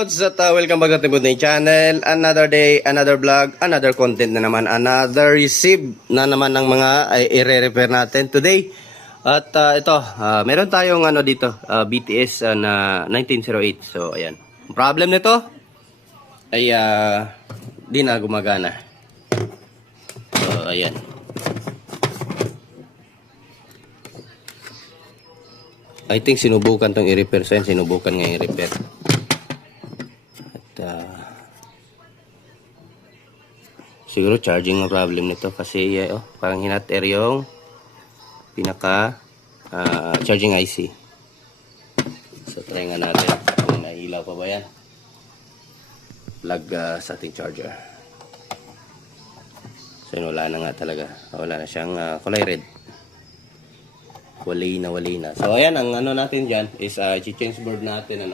Lods at welcome back to Budney Channel. Another day, another vlog, another content na naman, another receive na naman ng mga i-repair natin today. At meron tayong dito, BTS na 1908. So ayan. Ang problem nito ay di na gumagana. So ayan. I think sinubukan tong i-repair. So yan, sinubukan nga i-repair. Siguro charging ang problem nito kasi parang hinater yung pinaka charging IC. So try nga natin kung nailaw pa ba yan. Plug sa ating charger. So yun, wala na nga talaga. Wala na siyang kulay red. Wali na. So ayan, ang natin dyan is i-change board natin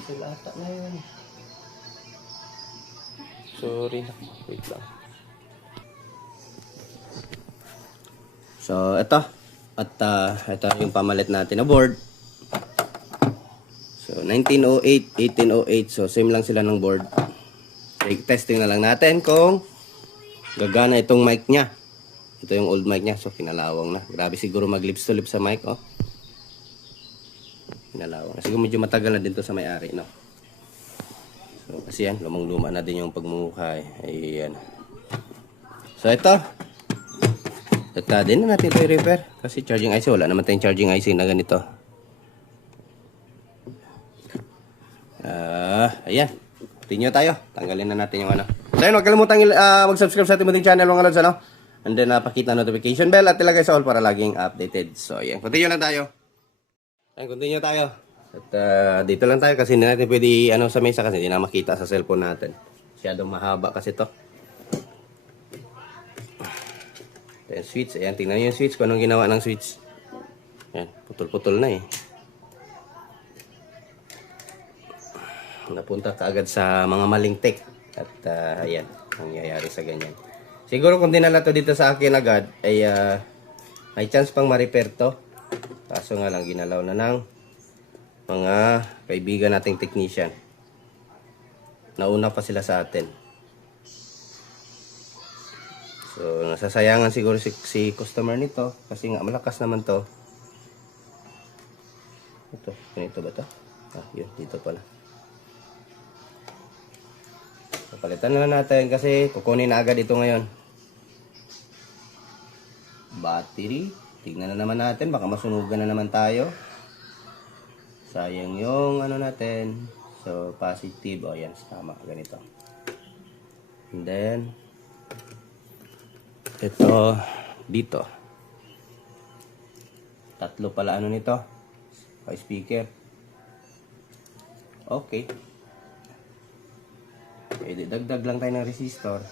Cancel ata na yun. Sorry na. Wait lang. So, ito. At ito yung pamalit natin na board. So, 1908, 1808. So, same lang sila ng board. Testing na lang natin kung gagana itong mic niya. Ito yung old mic niya. So, pinalawang na. Grabe siguro mag-lips to lips sa mic, Pinalawang. Siguro medyo matagal na din to sa may-ari, So, kasi yan, lumang-luma na din yung pagmumukha, Ayan. So, ito din na natin ito i-repair. Kasi charging IC, wala naman tayong charging IC na ganito. Ayan. Continue tayo. Tanggalin na natin yung So, ayan, huwag kalimutang mag-subscribe sa ating munting channel, mga lods, And then, pakita notification bell at ilagay sa all para laging updated. So, ayan. Continue lang tayo. Continue tayo. At dito lang tayo kasi hindi natin pwede sa mesa kasi hindi na makita sa cellphone natin. Masyadong mahaba kasi to. Ayan, switch. Ayan, tingnan nyo yung switch kung anong ginawa ng switch. Ayan, putol-putol na Napunta kaagad sa mga maling tech. At ayan, nangyayari sa ganyan. Siguro kung dinala to dito sa akin agad ay may chance pang ma-repair to. Kaso nga lang, ginalaw na ng mga kaibigan nating technician. Nauna pa sila sa atin. So, nasasayangan siguro si customer nito. Kasi nga, malakas naman to. Ito, ganito ba to? Yun, dito pala. So, palitan na natin kasi kukunin na agad ito ngayon. Battery. Tignan na naman natin, baka masunugan na naman tayo. Sayang yung natin. So, positive. Yan, tama. Ganito. And then, ito, dito. Tatlo pala nito. Speaker. Okay. Pwede, dagdag lang tayo ng resistor.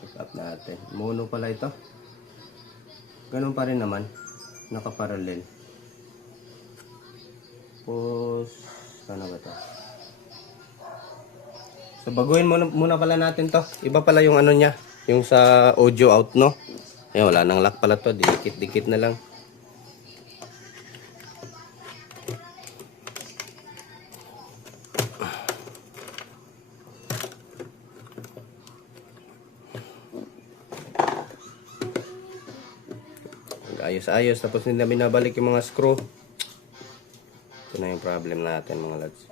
Pick up natin. Mono pala ito. Ganun pa rin naman. Nakaparallel. Tapos, ano ba ito? So, baguhin muna pala natin to. Iba pala yung niya. Yung sa audio out, Ayan, wala nang lock pala to. Dikit-dikit na lang. Ayos-ayos. Tapos hindi na binabalik yung mga screw. Ito na yung problem natin, mga lads.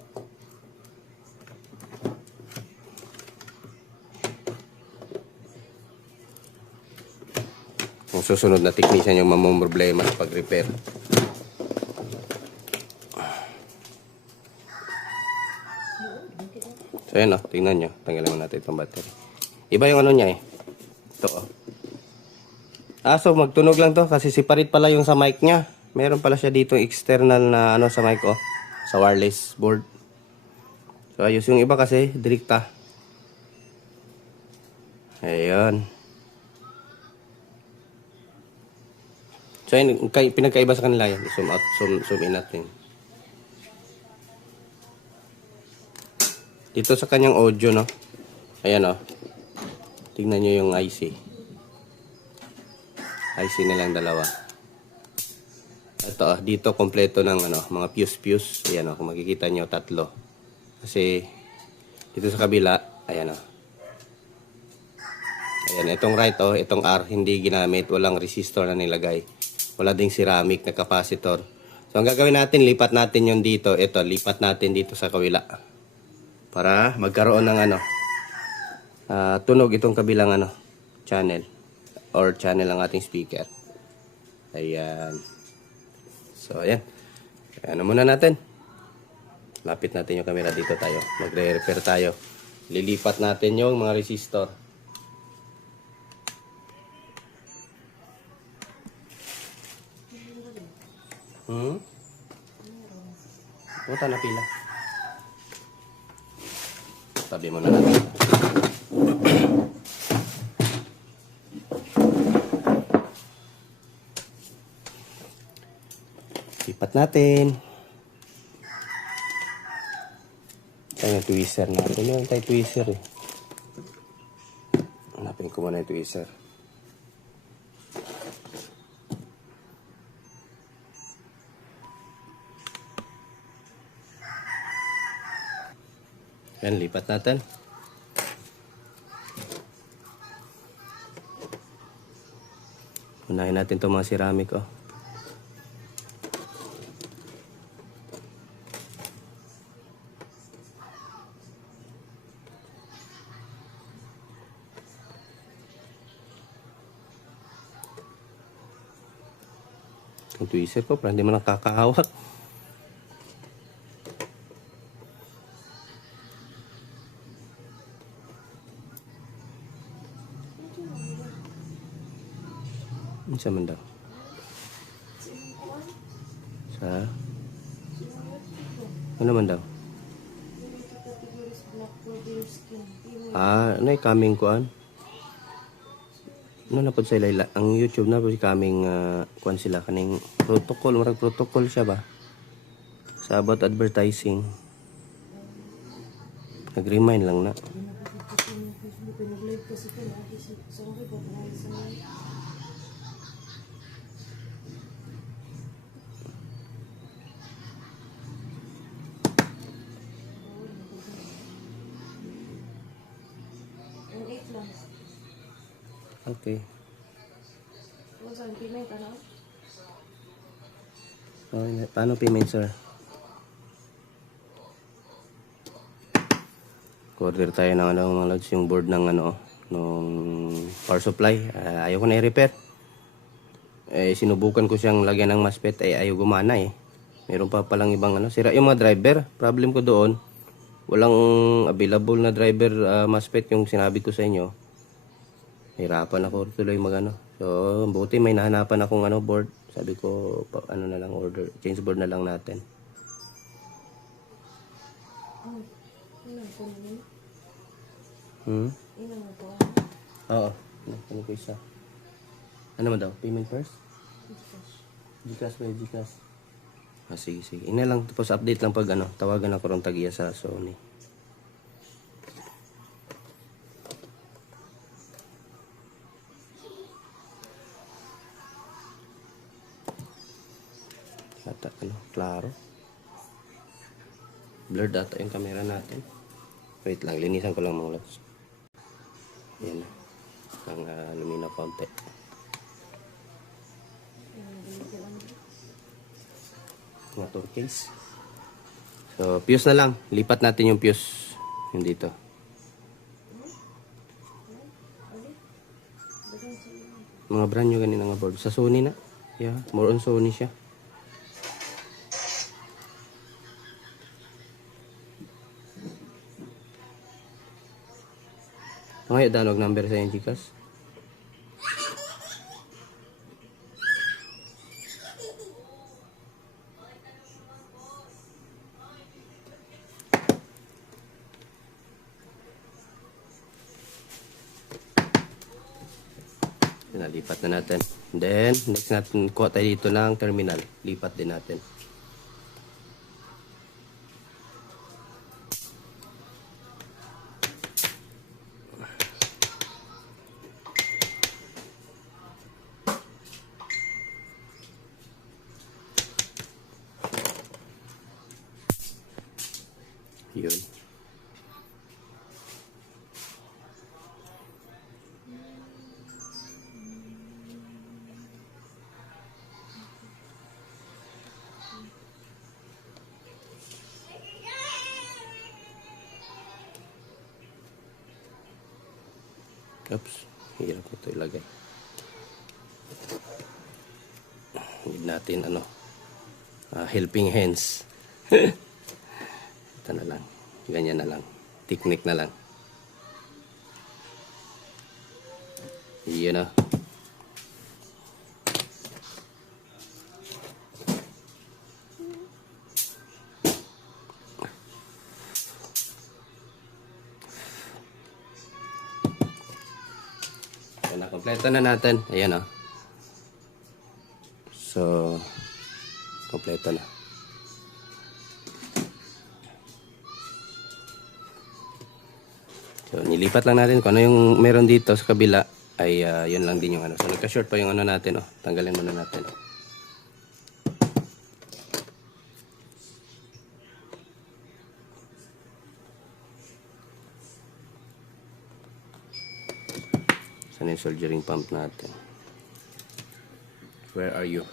Kung susunod na technician yung mamumroblema sa pag-repair. So yan tingnan nyo. Tanggalin natin itong battery. Iba yung niya Ito so magtunog lang to kasi separate pala yung sa mic niya. Meron pala siya dito external na sa mic sa wireless board. So ayos yung iba kasi direkta. Ayun. So yun, pinagkaiba sa kanila yan. Zoom out, zoom in natin. Dito sa kanyang audio Ayan tingnan nyo yung IC. IC nilang dalawa. ito, dito kompleto ng ano, mga fuse. Ayan kung makikita nyo, 3. Kasi dito sa kabila, ayan Ayan, itong right itong R hindi ginamit, walang resistor na nilagay. Wala ding ceramic na capacitor. So ang gagawin natin, lipat natin yung dito. Ito, lipat natin dito sa kabila. Para magkaroon ng tunog itong kabilang channel or channel ng ating speaker. Ayan. So ayan. Ano muna natin? Lapit natin yung camera dito tayo. Magre-repair tayo. Lilipat natin yung mga resistor. Puta na pila. Tabi mo na natin. Lipat natin. Ito yung tweezer natin. Yung tayo tweezer eh. Hanapin ko muna yung tweezer. Yan, lipat natin. Unahin natin itong mga ceramic Yung tweezer ko, parang hindi mo nakakahawak. Sa man daw? Sa? Ano man daw? Ano yung coming kuan? Ano na po sa ilayla? Ang YouTube na po si coming kuan sila. Kaning protocol. Marag protocol siya ba? Sa about advertising. Nag-remind lang na. Okay. Paano payment, sir? Order tayo ng mga logs, yung board ng nung power supply. Ayaw ko na i-repair. Sinubukan ko siyang lagyan ng MOSFET, ayaw gumana eh. Meron pa palang ibang sira yung mga driver. Problem ko doon, walang available na driver MOSFET yung sinabi ko sa inyo. Hirapan ako tuloy So, buti may nahanapan akong board. Sabi ko, na lang order, change board na lang natin. Oo. Ano ko isa? Ano man daw? Payment first? Gcash ba? Gcash? Sige. Ina lang. Tapos update lang pag tawagan ako rin tagiya sa Sony. Ata, klaro. Blurred ata yung camera natin. Wait lang, linisan ko lang mga lods. Yan na. Ang lumina konti. Mga turquoise. So, fuse na lang. Lipat natin yung fuse. Yung dito. Mga brand new ganun nga board. Sa Sony na. Yeah, more on Sony siya. Okay, danog number sa yung Gcash. Lipat na natin. Then, next natin, kuha tayo dito ng terminal. Lipat din natin. Yun. Oops, hirap nito ilagay. Hindi natin helping hands. Ito na lang. Ganyan na lang. Technique na lang. Iyan na. Ayan na. Kompleto na natin. Ayan o. So, kompleto na. So, nilipat lang natin kung ano yung meron dito sa kabila ay yun lang din yung So, nagka-short pa yung natin. Tanggalin muna natin. Saan yung soldering pump natin? Where are you?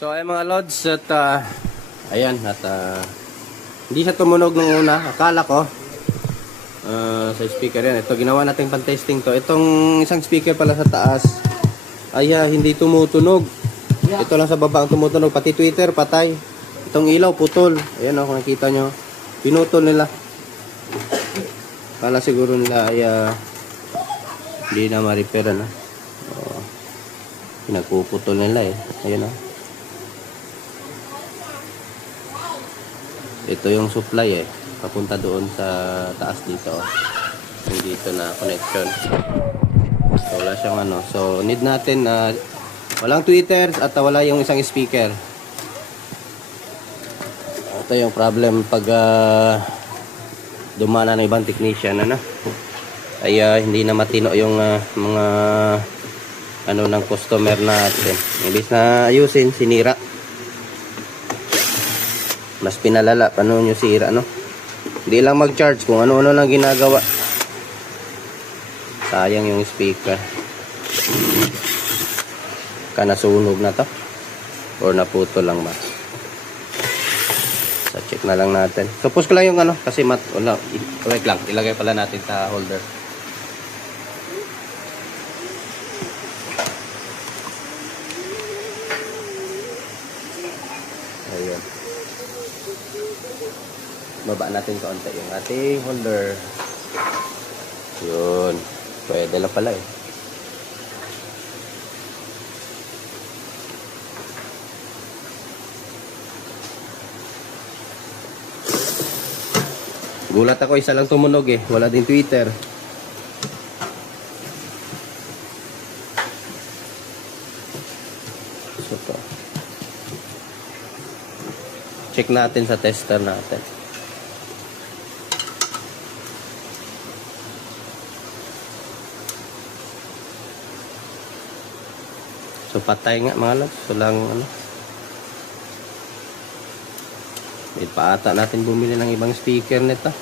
So ay mga lods at ayan at hindi siya tumunog nung una. Akala ko sa speaker yan. Ito ginawa natin pan-testing to. Itong isang speaker pala sa taas ay hindi tumutunog. Ito lang sa baba ang tumutunog. Pati Twitter patay. Itong ilaw putol. Ayan kung nakita nyo. Pinutol nila. Kala siguro nila ay hindi na ma-repair pinagpuputol nila Ayan Ito yung supply papunta doon sa taas dito yung dito na connection. So wala siyang so need natin walang tweeters at wala yung isang speaker. Ito yung problem pag dumana ng ibang technician ay hindi na matino yung mga ng customer natin. Imbis na ayusin, sinira. Mas pinalala pa yung sira Hindi lang mag-charge kung ano-ano lang ginagawa. Sayang yung speaker. Nasunog na to or naputo lang ba? So check na lang natin. Suppose ko lang yung kasi wait lang, ilagay pala natin sa holder. Ayun. Baba natin kaunti yung ating holder. Yun. Pwede lang pala Gulat ako, isa lang tumunog Wala din Twitter. So, check natin sa tester natin. So patay nga mga lods. So lang paata natin bumili ng ibang speaker nito.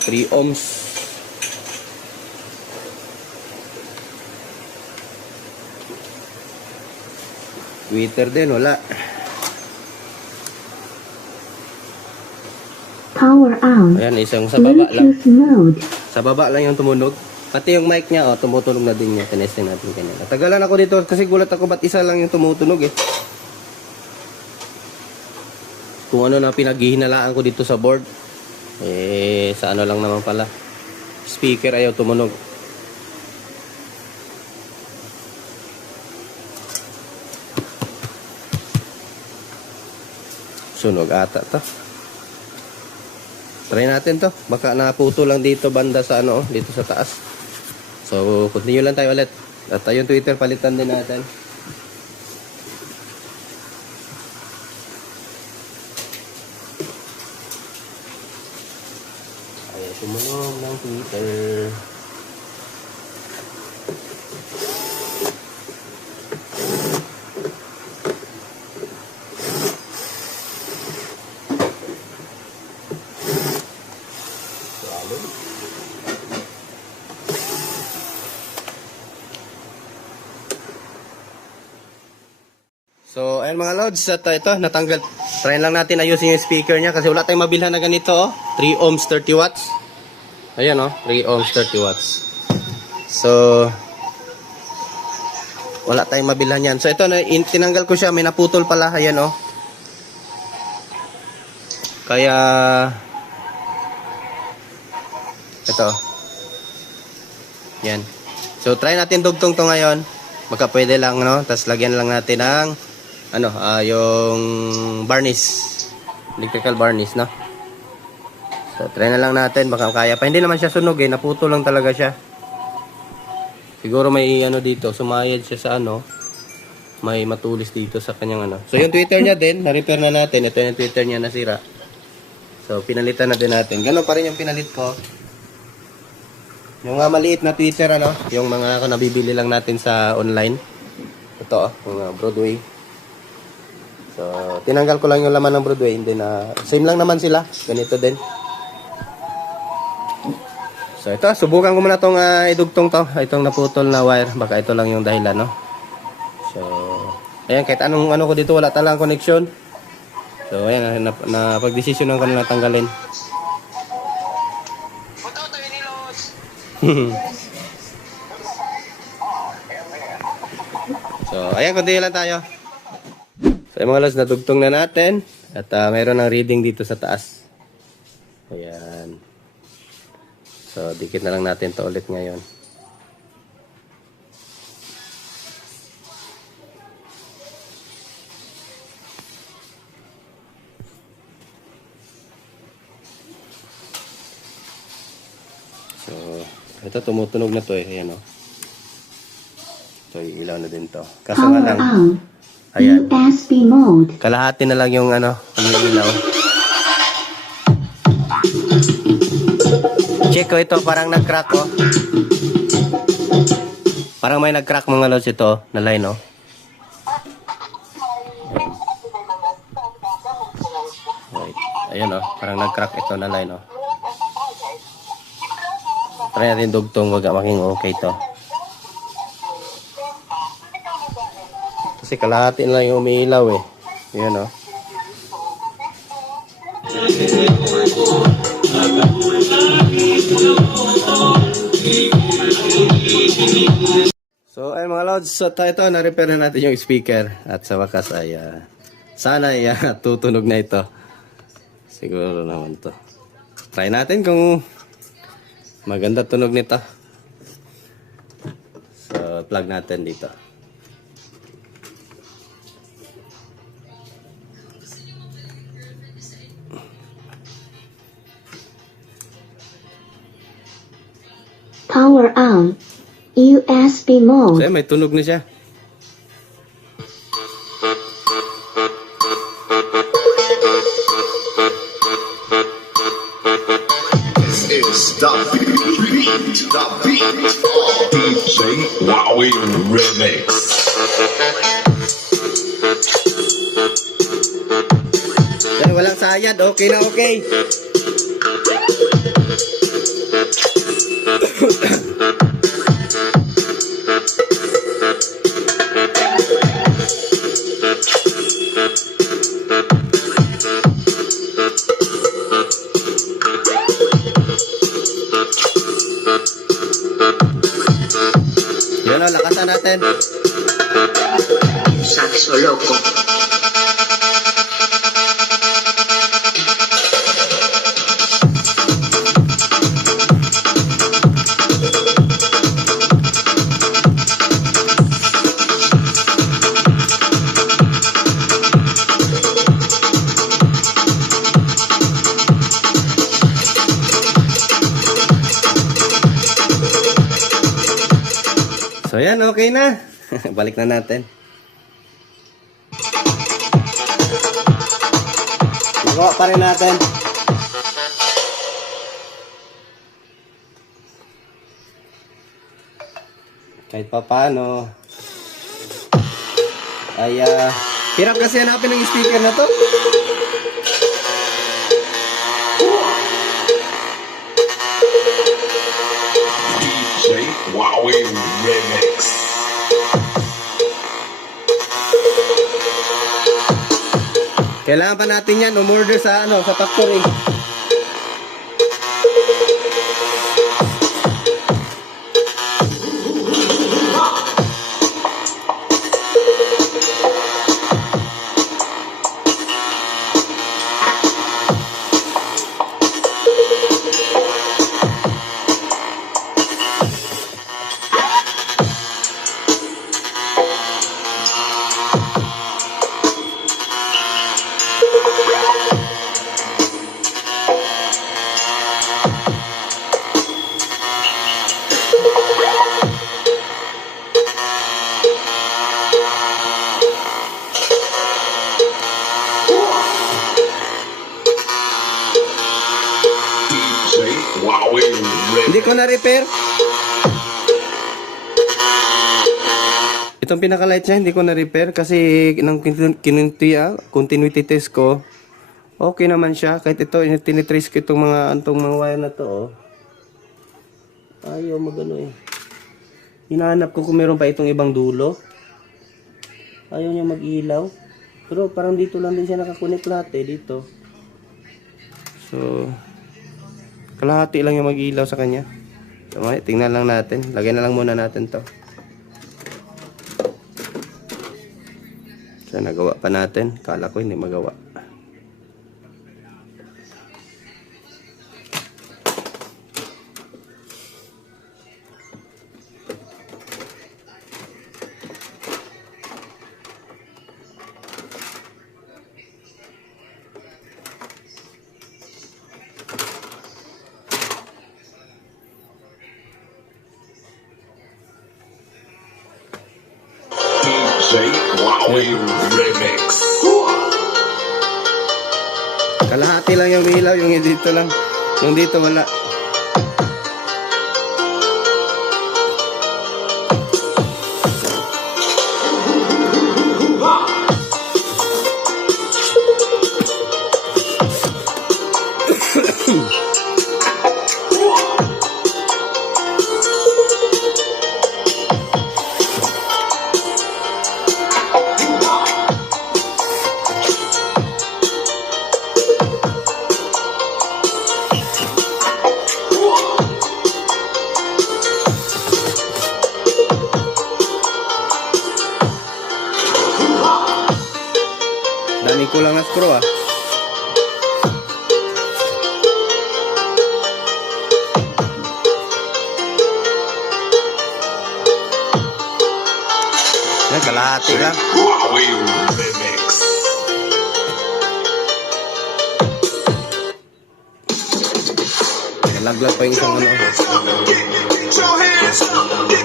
Three ohms. Twitter din wala. Power on. Ayan, isang sa baba lang. Bluetooth mode. Sa baba lang yung tumunog. Pati yung mic niya, tumutunog na din niya. Tinesting natin kanina. Tagalan ako dito kasi gulat ako ba't isa lang yung tumutunog eh. Kung ano na pinaghihinalaan ko dito sa board. Sa ano lang naman pala. Speaker ayaw tumunog. Sunog ata to. Try natin to. Baka naputo lang dito banda sa ano, dito sa taas. So, continue lang tayo ulit. At yung Twitter palitan din natin. Ayan, tumunog ng Twitter. So, ayan mga lods, at ito, natanggal. Try lang natin ayusin yung speaker niya kasi wala tayong mabilhan na ganito, 3 ohms, 30 watts. Ayan, 3 ohms, 30 watts. So, wala tayong mabilhan yan. So, ito, tinanggal ko siya, may naputol pala, ayan, Kaya, ito. Yan. So, try natin dugtong to ngayon. Baka pwede lang, Tapos, lagyan lang natin ng yung varnish, electrical varnish, So try na lang natin, baka kaya pa. Hindi naman siya sunog naputo lang talaga siya. Siguro may dito, sumayad siya sa may matulis dito sa kanyang So yung Twitter niya din, na-repair na natin. Ito yung Twitter niya nasira. So pinalitan na din natin. Ganun pa rin yung pinalit ko. Yung maliit na Twitter yung mga nabibili lang natin sa online. Ito yung Broadway. So, tinanggal ko lang yung laman ng Broadway. Hindi same lang naman sila. Ganito din. So, ito. Subukan ko muna itong idugtong to. Itong naputol na wire. Baka ito lang yung dahilan, So, ayan. Kahit anong ko dito, wala talang connection. So, ayan. Napag-desisyonan ko na natanggalin. So, ayan. Continue lang tayo. So, mga lods, natugtong na natin. At mayroon ng reading dito sa taas. Ayan. So, dikit na lang natin to ulit ngayon. So, ito tumutunog na to Ayan So, ilaw na din to. Kaso nga lang. Ayan. USB mode. Kalahati na lang yung umiilaw. Check ko ito, parang nag-crack Parang may nag-crack mga lods ito na line Right. Ayun parang nag-crack ito na line Try natin dugtong, wag making okay to. Kasi kalahati na lang yung umiilaw Ayan So ayun mga lods, so ito na-repair na natin yung speaker at sa wakas ay sana tutunog na ito. Siguro naman to. Try natin kung maganda tunog nito. So plug natin dito. Power on. USB mode. So may tunog na siya. DJ Wowie Remix. Dahil walang sayad, okay na okay. natin. Saxo Loco. So yan, okay na. Balik na natin. Magawa pa rin natin. Kahit pa paano. Ay, hirap kasi hanapin ng sticker na to. DJ Wowie Remix. Kailangan pa natin yan, umorder sa sa factory. DJ Wowie Remix. Hindi ko na-repair. Itong pinaka-light niya, hindi ko na-repair kasi nang continuity test ko, okay naman siya. Kahit ito, tinitrace ko itong mga wire na to, oh. Ayaw magano eh. Hinahanap ko kung meron pa itong ibang dulo. Ayaw niya mag-ilaw. Pero parang dito lang din siya nakakunik lahat eh, dito. So, kalahati lang yung mag-ilaw sa kanya. So, tingnan lang natin. Lagay na lang muna natin to. So, nagawa pa natin. Kala ko hindi magawa. DJ Wowie Remix. Kalahati lang yung ilaw. Yung dito lang. Yung dito wala. Dami ko lang na screw ah. Yan, kalahati lang. Wowie Remix. Laglag pa yung isang ano. Get your hands up. Get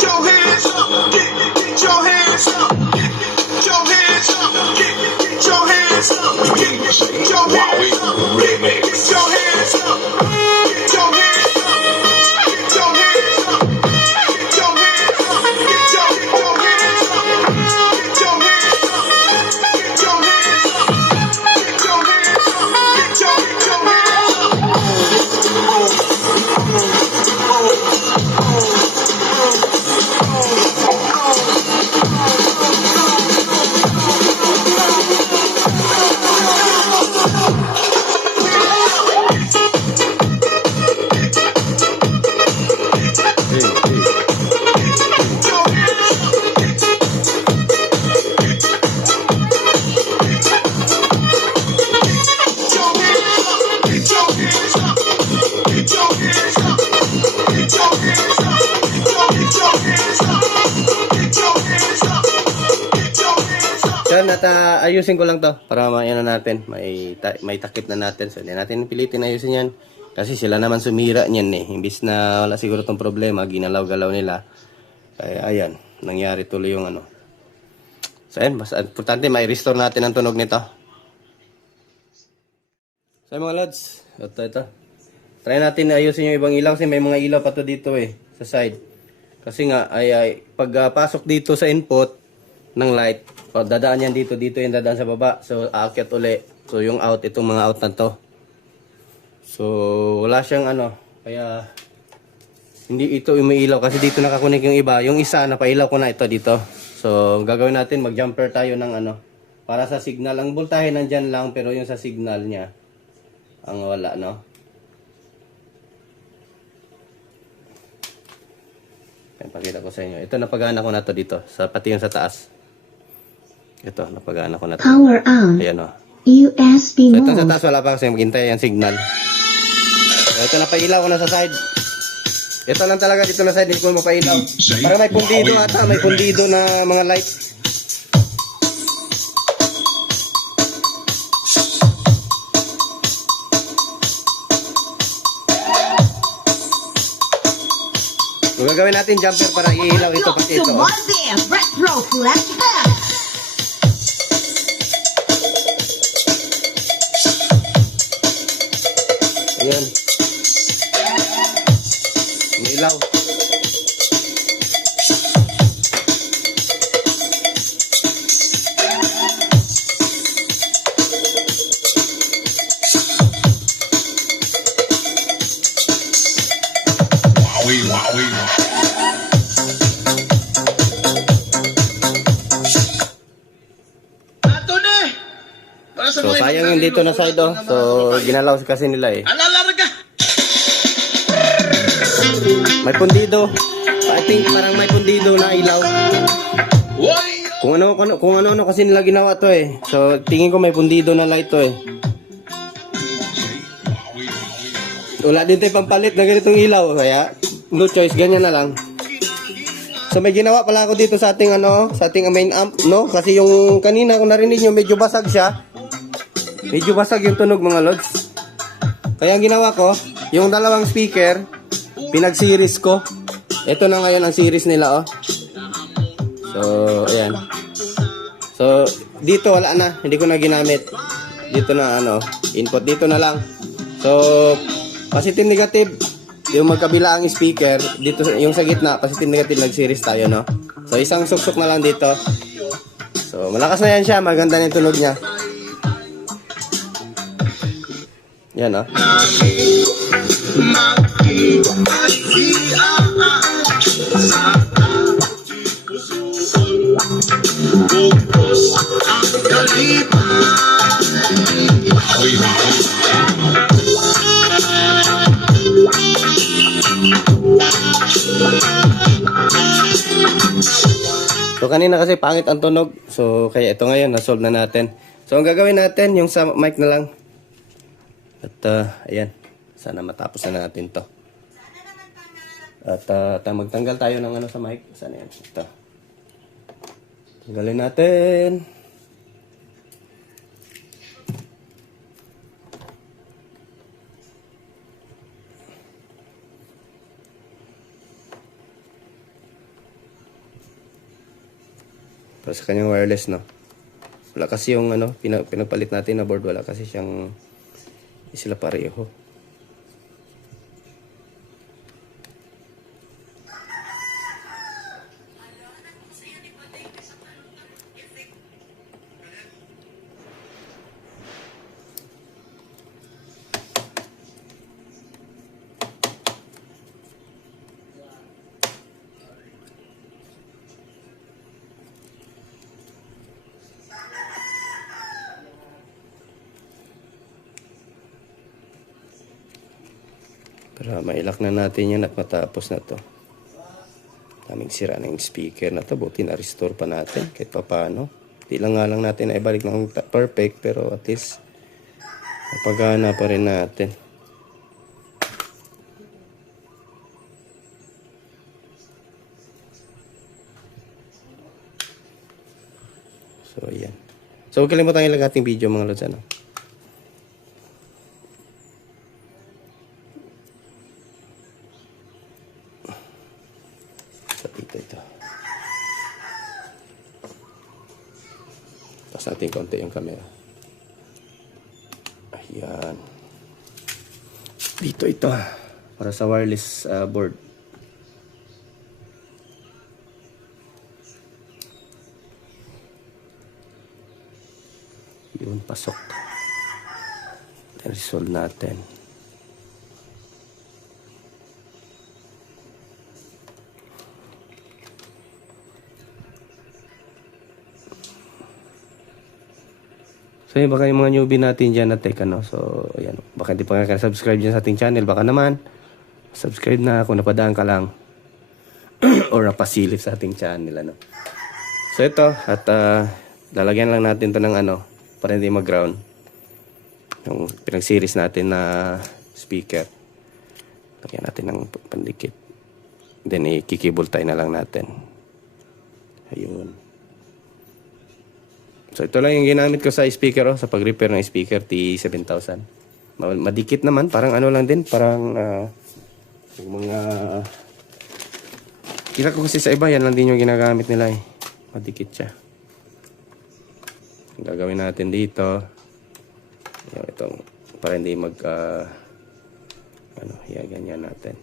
your hands up. Get your hands up. Get your hands up. Get your hands up. Get your Wowie hands up. Remix. Get your hands up. Get your hands up. Get your hands up. Get your hands up. Get your hands up. Get your hands up. Get your hands up. Get your hands up. Get your hands up. yan, at ayusin ko lang to para mayan na natin. May takip na natin. So, hindi natin pilitin ayusin yan. Kasi sila naman sumira niyan eh. Imbis na wala siguro tong problema, ginalaw-galaw nila. Kaya ayan, nangyari tuloy yung ano. So, ayan, basta importante, may restore natin ang tunog nito. So, mga lods, ito. Try natin na ayusin yung ibang ilaw kasi may mga ilaw pa to dito eh, sa side. Kasi nga, pag pasok dito sa input ng light, dadaan yan dito yung dadaan sa baba. So, aakyat uli. So, yung out, itong mga out na to. So, wala siyang ano, kaya hindi ito umiilaw kasi dito nakakunik yung iba. Yung isa, napailaw ko na ito dito. So, gagawin natin, mag-jumper tayo ng ano, para sa signal. Ang voltahe nandyan lang, pero yung sa signal niya, ang wala, no? Pakita ko sa inyo. Ito napagana ko na to dito. Pati yung sa taas. Ito, napagana ko na to. Power on. Ayan o. USB So, ito sa mode. taas wala pa kasi maghintay yung signal. So, ito napailaw ko na sa side. Ito lang talaga dito na side. Hindi ko mapailaw. Para may pundido ata. May pundido na mga light. So, gagawin natin jumper para iilaw ito pati ito. oh. Retro Flashback. Ayan. Umilaw. Wowie. Ato na! Para sa So, sayang yung dito na side oh. So, ginalaw kasi nila eh. Alalarga! May pundido. I think parang may pundido na ilaw. Woy! Kung ano kasi nila ginawa to eh. So, tingin ko may pundido na light to eh. Wala din tayo pampalit na ganitong ilaw. Kaya, no choice, ganyan na lang. So, may ginawa pala ako dito sa ating sa ating main amp, no? Kasi yung kanina kung narinig nyo, medyo basag siya. Medyo basag yung tunog mga lods. Kaya ang ginawa ko, yung dalawang speaker, pinag-series ko. Ito na ngayon ang series nila, oh. So, ayan. So, dito wala na. Hindi ko na ginamit. Dito na, input. Dito na lang. So, positive negative. Yung magkabila ang speaker. Dito, yung sa gitna, positive negative, nag-series tayo, no? So, isang suksok na lang dito. So, malakas na yan siya. Maganda na yung tunog niya. Yan, oh. So kanina kasi pangit ang tunog. So kaya ito ngayon na-solve na natin. So ang gagawin natin yung sa mic na lang. At ayan. Sana matapos na natin to. At magtanggal tayo ng sa mic. Sana yan. Ito. Tanggalin natin. Para sa kanyang wireless, no? Wala kasi yung pinagpalit natin na board. Wala kasi siyang sila pareho. Para mailak na natin yan at matapos na to. Daming sira na yung speaker na to. Buti na-restore pa natin kahit pa paano. Di lang nga lang natin na ibalik ng perfect, pero at least napagana pa rin natin. So ayan. So, huwag kalimutan ilang ating video mga lods, ano. So, ito. Tapos natin konti yung camera. Ayan. Dito ito. Para sa wireless board. Yun, pasok. Then, resolve natin. So yun, baka yung mga newbie natin dyan na tech, ano. So, ayan. Baka hindi pa nga subscribe dyan sa ating channel. Baka naman, subscribe na kung napadaan ka lang. Or napasilip sa ating channel, ano. So ito, at lalagyan lang natin to ng ano, para hindi mag-ground. Yung pinag-series natin na speaker. Lagyan natin ng pandikit. Then, i-keyboard tie na lang natin. Ayun. So, ito lang yung ginamit ko sa speaker, sa pag-repair ng speaker, T7000. Madikit naman, parang ano lang din, parang yung mga... Kita ko kasi sa iba, yan lang din yung ginagamit nila Madikit siya. Ang gagawin natin dito, yung itong, para hindi ganyan natin.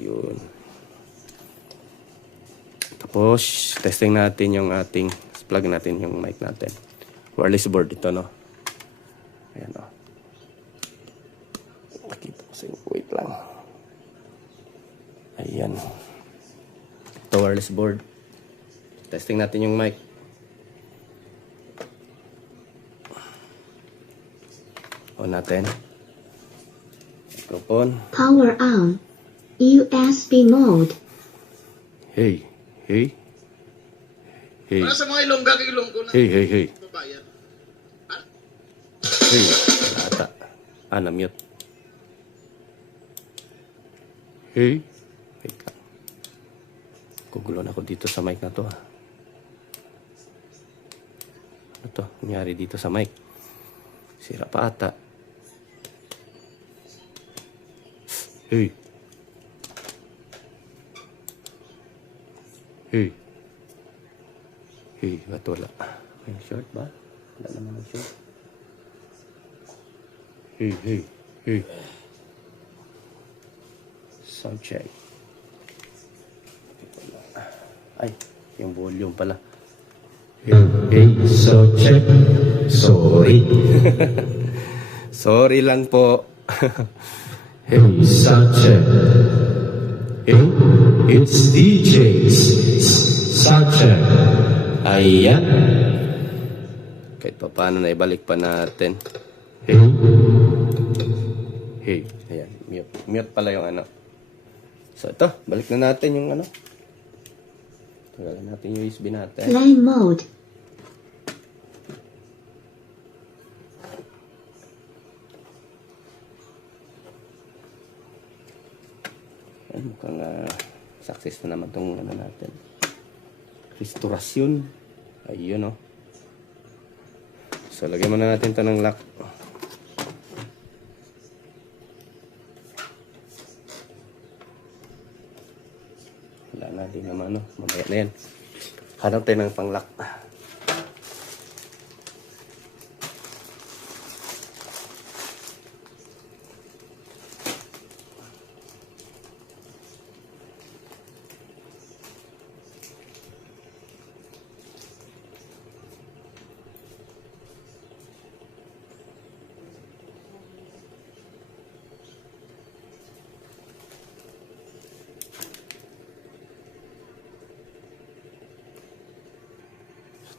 Ayun. Tapos, testing natin yung ating, plug natin yung mic natin. Wireless board ito, no? Ayan, o. Nakita ko sa'yo. Wait lang. Ayan. Ito, wireless board. Testing natin yung mic. On natin. Microphone. Power on. USB mode. Hey. Hey. Hey. Para sa mga ilongga kay ilong ko na Hey. babayan. Hey. Ata. Na-mute. Hey. Wait lang. Gugulo na ako dito sa mic na to. Ano to? Nangyari dito sa mic. Sira pa ata. Hey. Hey. Ba't wala? May short ba? Wala naman ang short. Hey. Sound check. Ay, yung volume pala. Hey, so check. Sorry. Sorry lang po. Hey, sound check. Hey, it's DJ's sound check. Ayan. Kahit pa paano na ibalik pa natin. Hey. Ayan. Mute pala yung ano. So ito, balik na natin yung ano. Tagalin natin yung USB natin. Play mode. Ay, mukhang success na naman itong ano natin. Restorasyon. Ayun, So, lagyan muna natin ito ng lock. Wala na din naman, mamaya na yan. Hanap tayo ng pang-lock.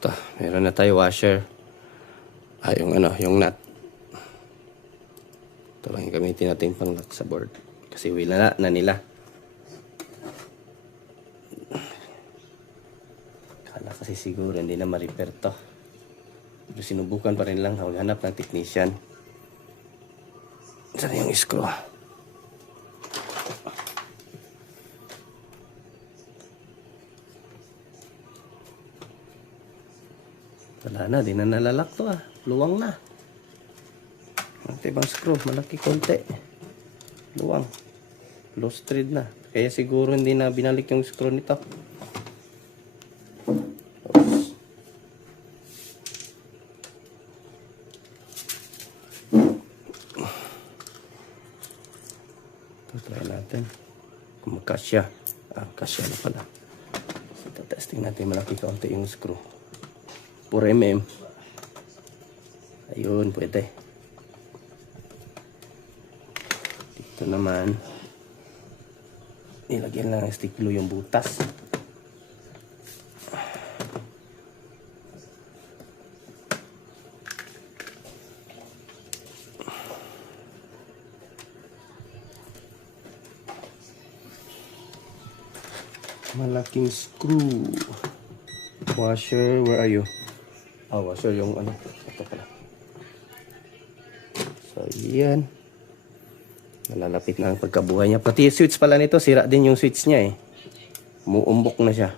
Ito, meron na tayo washer. Yung nut. Ito lang yung gamitin natin pang lock sa board. Kasi wala na nila. Kala kasi siguro hindi na ma-repair to. Pero sinubukan pa rin lang maghanap ng technician. Saan yung screw? Wala na, di na nalalak to ah. Luwang na. Ang tibang screw, malaki konti. Luwang. Lost thread na. Kaya siguro hindi na binalik yung screw nito. Oops. Try natin. Kung magkasya. Kasya na pala. So, testing natin malaki kaunti yung screw. 4 mm. Ayun, pwede. Dito naman, nilagyan lang ng stick glue yung butas. Malaking screw. Washer, where are you? Washer yung ano. Ito pala. So, yan. Nalalapit na ang pagkabuhay niya. Pati yung switch pala nito, sira din yung switch niya eh. Umuumbok na siya.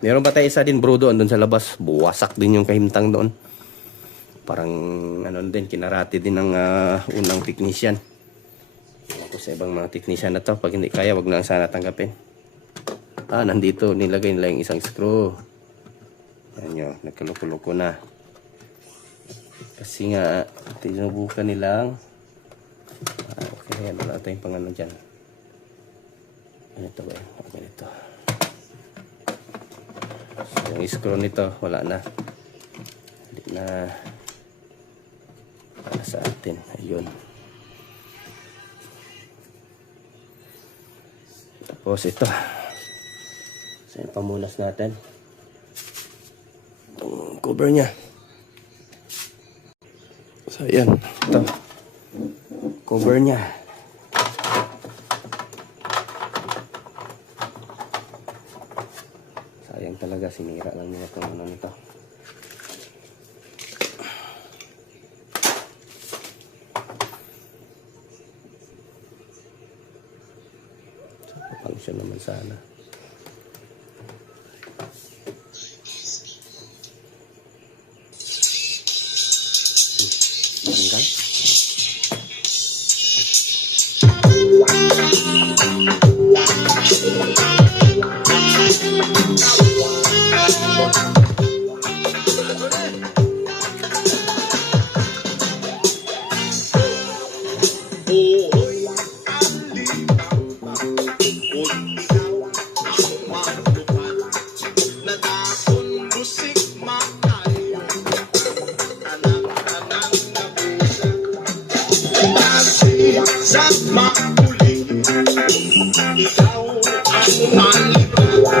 Meron pa tayo isa din bro doon sa labas. Buwasak din yung kahimtang doon. Parang ano din, kinarati din ng unang technician. Ako sa ibang mga technician na to, pag hindi kaya, wag na lang sana tanggapin. Nandito, nilagay nila yung isang screw. Ayan nyo, nagkaluko-luko na. Kasi nga, tinubukan nilang okay, wala tayong pangano dyan. Ganito ba yun? Ganito. So, yung screw nito, wala na. Hindi na para sa atin. Ayun. Tapos ito. So, yung pamunas natin. Itong cover niya. So, ayan. Ito. Cover niya. Sayang talaga. Sinira lang nila itong ano nito. Function naman sana. Tanggal. Sa makuli, ikaw ang maliban.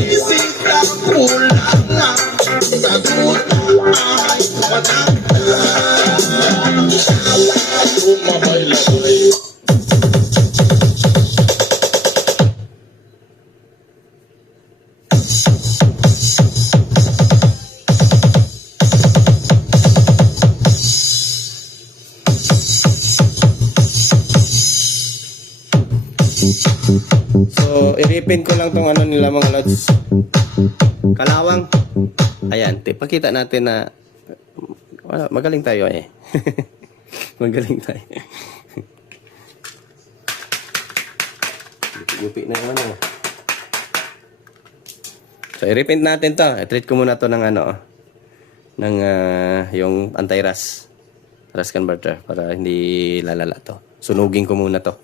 Risita pula na, sagot ay matanggal. Lumabay-labay. So, iripin ko lang tong ano nila mga lods. Kalawang. Ayan, pakita natin na magaling tayo eh. Magaling tayo. Gupi na naman oh. So, iripin natin to. I-treat ko muna to ng ano ng yung anti-rust. Rust converter para hindi lalala to. Sunugin ko muna to.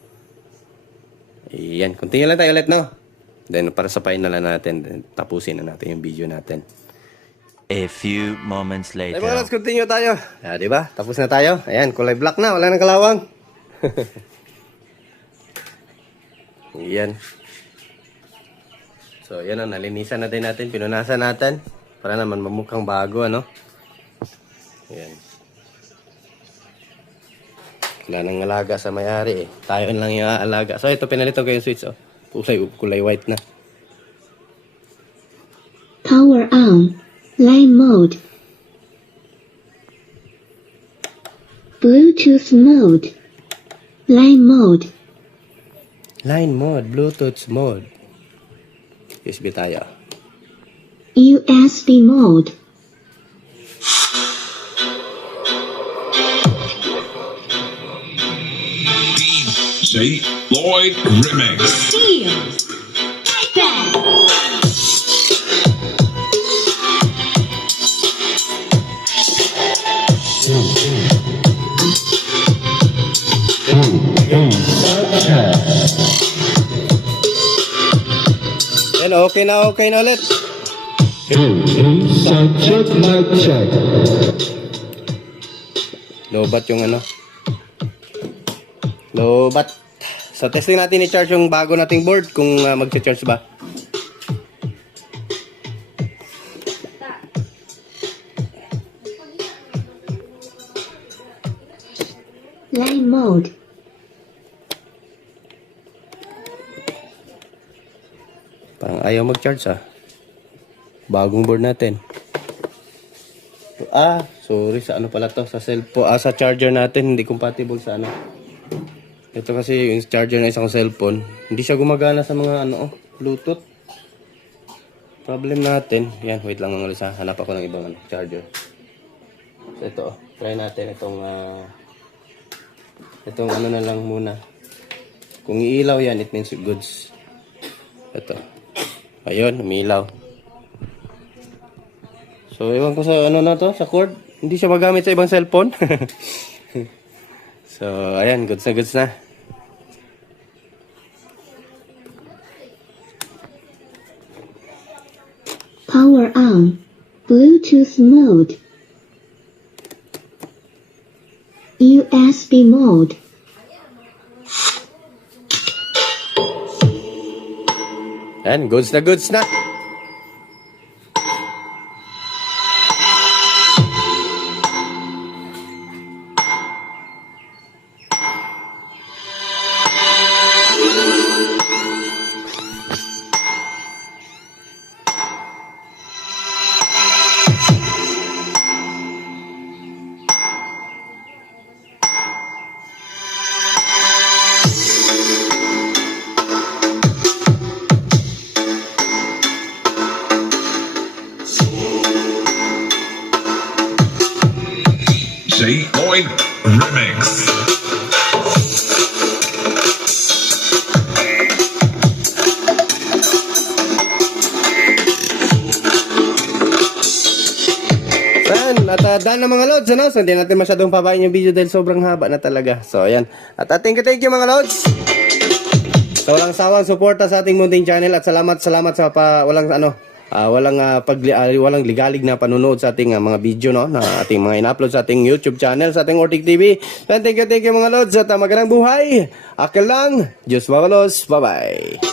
Ayan, continue lang tayo ulit, no? Then, para sa final na natin, then, tapusin na natin yung video natin. A few moments later. Ay, let's continue tayo. Diba? Tapos na tayo. Ayan, kulay black na. Wala nang kalawang. Ayan. So, yan o. Nalinisan na din natin. Pinunasan natin. Para naman mamukhang bago, ano? Ayan. Wala nang alaga sa may-ari eh. Tayo lang yung aalaga. So ito, pinalito ko yung switch oh. Kulay white na. Power on. Line mode. Bluetooth mode. Line mode. Line mode, Bluetooth mode. USB tayo. USB mode. DJ Lloyd Remix. Steel. Back. Yan, okay na ulit. Sound check, mic check. Lobat yung ano. Lobat. So, testing natin i-charge yung bago nating board kung mag-charge ba. Line mode. Parang ayaw mag-charge bagong board natin. Sorry, sa ano pala to, sa cellphone, sa charger natin, hindi compatible sa ano. Ito kasi yung charger na isang cellphone, hindi siya gumagana sa mga Bluetooth. Problem natin, yan, wait lang ulit hanap ako ng ibang charger. So ito, try natin itong ano na lang muna. Kung iilaw yan, it means goods. Ito. Ayun, umilaw. So, ewan ko sa ano na to, sa cord. Hindi siya magamit sa ibang cellphone. So, ayan, goods na. Power on. Bluetooth mode. USB mode. Ayan, goods na. DJ Lloyd Remix. At dahil na mga lods, so hindi natin masyadong pabayin yung video dahil sobrang haba na talaga. So ayan, at thank you mga lods. So walang sawang suporta sa ating munting channel at salamat sa walang ligalig na panunood sa ating mga video na ating mga in-upload sa ating YouTube channel, sa ating Ortic TV. So thank you mga lods at magandang buhay. Akil lang, Diyos mabalos, bye bye.